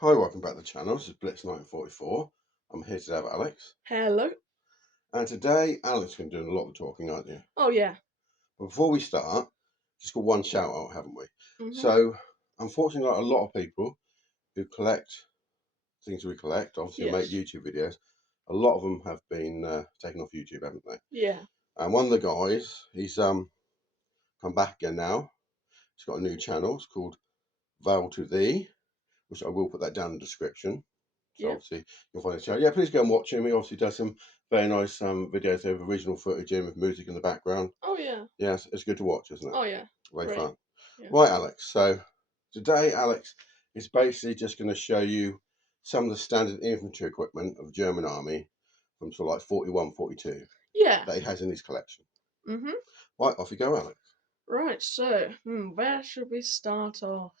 Hi, welcome back to the channel. This is Blitz 1944. I'm here today with Alex. Hello. And today, Alex is going to do a lot of the talking, aren't you? Oh yeah. But before we start, just got one shout out, haven't we? Mhm. So, unfortunately, like a lot of people who collect things we collect, obviously make Yes. YouTube videos, a lot of them have been taken off YouTube, haven't they? Yeah. And one of the guys, he's come back again now. He's got a new channel. It's called WW2 which I will put that down in the description. So Yeah. obviously you'll find the channel. Yeah, please go and watch him. He obviously does some very nice videos of original footage in with music in the background. Oh yeah. Yeah, it's good to watch, isn't it? Oh yeah. Very Great. fun. Yeah. Right, Alex. So today, Alex is basically just going to show you some of the standard infantry equipment of the German Army from sort of like 41, 42 Yeah. that he has in his collection. Mhm. Right, off you go, Alex. Right. So, where should we start off?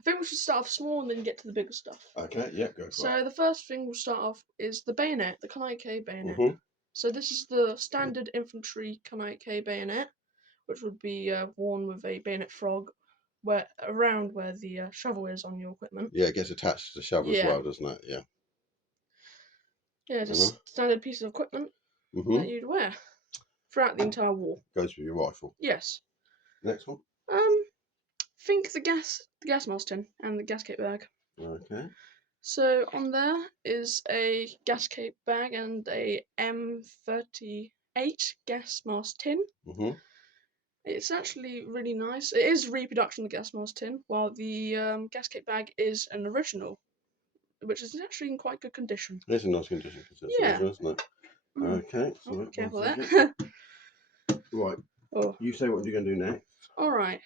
I think we should start off small and then get to the bigger stuff. Okay, yeah, go for it. So the first thing we'll start off is the bayonet, the Tunic bayonet. Mm-hmm. So this is the standard infantry Tunic bayonet, which would be worn with a bayonet frog, where around where the shovel is on your equipment. Yeah, it gets attached to the shovel as Yeah. well, doesn't it? Yeah. Yeah, You know? just standard piece of equipment Mm-hmm. that you'd wear throughout the entire war. Goes with your rifle. Yes. Next one. Think the gas mask tin and the gas cape bag. Okay. So on there is a gas cape bag and a M38 gas mask tin. Mm-hmm. It's actually really nice. It is reproduction of the gas mask tin, while the gas cape bag is an original, which is actually in quite good condition. It's in nice condition because it's Yeah. original, isn't it? Okay, Oh, so one careful second. there. Right, Oh, you say what you're going to do next. all right.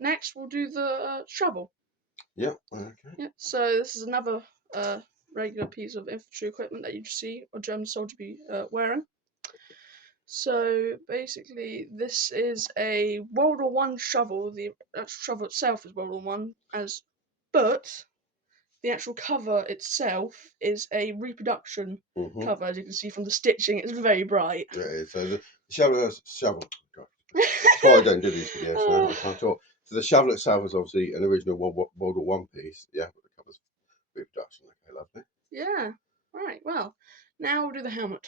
Next, we'll do the shovel. Yeah, okay. Yeah, so this is another regular piece of infantry equipment that you see a German soldier be wearing. So basically, this is a World War One shovel. The actual shovel itself is World War One, but the actual cover itself is a reproduction Mm-hmm. cover. As you can see from the stitching, it's very bright. Yeah, it is. So the shovel has shovel. God, that's why I don't do these videos now. I can't talk. So the shovel itself is obviously an original World War One piece. Yeah, but the cover's reproduction. Okay, lovely. Yeah. Right. Well, now we'll do the helmet.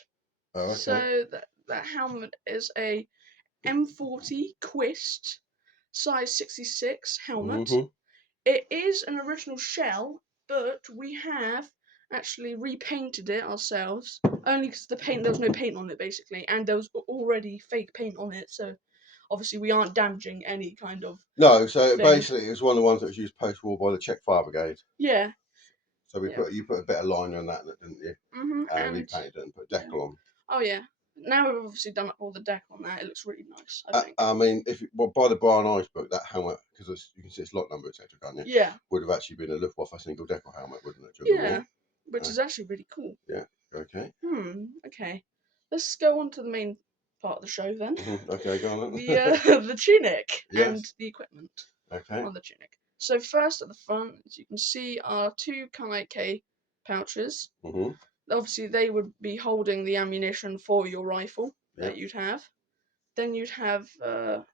Oh, okay. So that helmet is a M40 Quist size 66 helmet. Mm-hmm. It is an original shell, but we have actually repainted it ourselves. Only because there was no paint on it basically, and there was already fake paint on it. So obviously we aren't damaging any kind of No, so thing. basically it was one of the ones that was used post-war by the Czech Fire Brigade. Yeah. So Yeah. you put a bit of liner on that, didn't you? And And repainted it and put a yeah. decal on. Oh yeah. Now we've obviously done up all the deck on that. It looks really nice, I think. I mean, by the Brian Ives book, that helmet, because you can see its lot number, etc., can't you? Yeah. Would have actually been a Luftwaffe single decker helmet, wouldn't it? During the Yeah. war? Which is actually really cool. Yeah. Okay. Okay. Let's go on to the main part of the show then. Okay, go on then. The tunic and Yes. the equipment Okay. on the tunic. So first at the front, as you can see, are two K pouches. Mhm. Obviously, they would be holding the ammunition for your rifle Yeah. that you'd have. Then you'd have a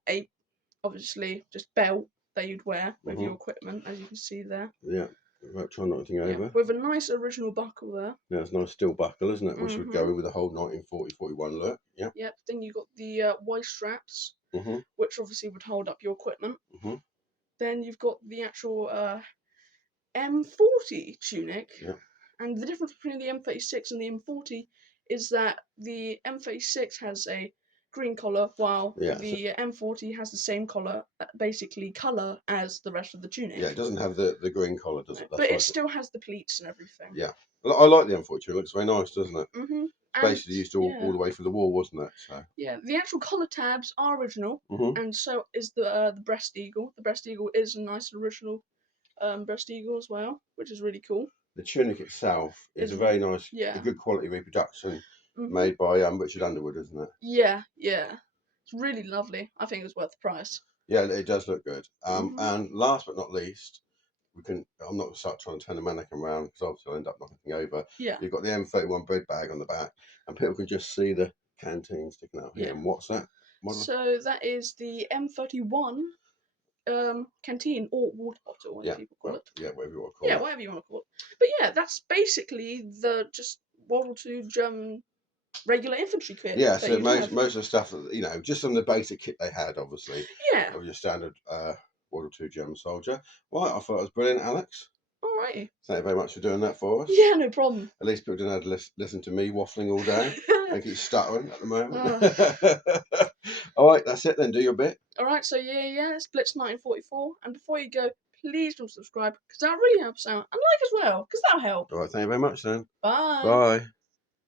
obviously just belt that you'd wear with your equipment, as you can see there. Yeah. Right, try not to over. With a nice original buckle there. Yeah, it's a nice steel buckle, isn't it? Which would go with the whole 1940-41 look. Yeah. Yep. Then you got the waist straps, which obviously would hold up your equipment. Then you've got the actual M40 tunic. Yeah. And the difference between the M36 and the M40 is that the M36 has a green collar, while the M40 has the same collar, basically colour as the rest of the tunic. Yeah, it doesn't have the green collar, does it? That's but it still has the pleats and everything. Yeah. I like the M40. It looks very nice, doesn't it? Mm-hmm. Basically used all the way through the war, wasn't it? So. Yeah, the actual collar tabs are original, and so is the breast eagle. The breast eagle is a nice original breast eagle as well, which is really cool. The tunic itself is a very nice, a good quality reproduction made by Richard Underwood, isn't it? Yeah, yeah. It's really lovely. I think it's worth the price. Yeah, it does look good. And last but not least, I'm not going to start trying to turn the mannequin around because obviously I'll end up knocking over. Yeah. You've got the M31 bread bag on the back, and people can just see the canteen sticking out here. And what's that? So that is the M31 canteen or water bottle, as people call it. Yeah, whatever you want to call Yeah, it. whatever you want to call it. But yeah, that's basically the just World War II German regular infantry kit. Yeah, that so you'd have. most of the stuff that, you know, just on the basic kit they had, obviously, Yeah. of your standard World War II German soldier. Right, I thought it was brilliant, Alex. Alrighty. Thank you very much for doing that for us. Yeah, no problem. At least people didn't have to listen to me waffling all day. I keep stuttering at the moment. All right, that's it then. Do your bit. Alright, so yeah, it's Blitz 1944. And before you go, please don't subscribe, because that really helps out. And like as well, because that'll help. All right, thank you very much then. Bye. Bye.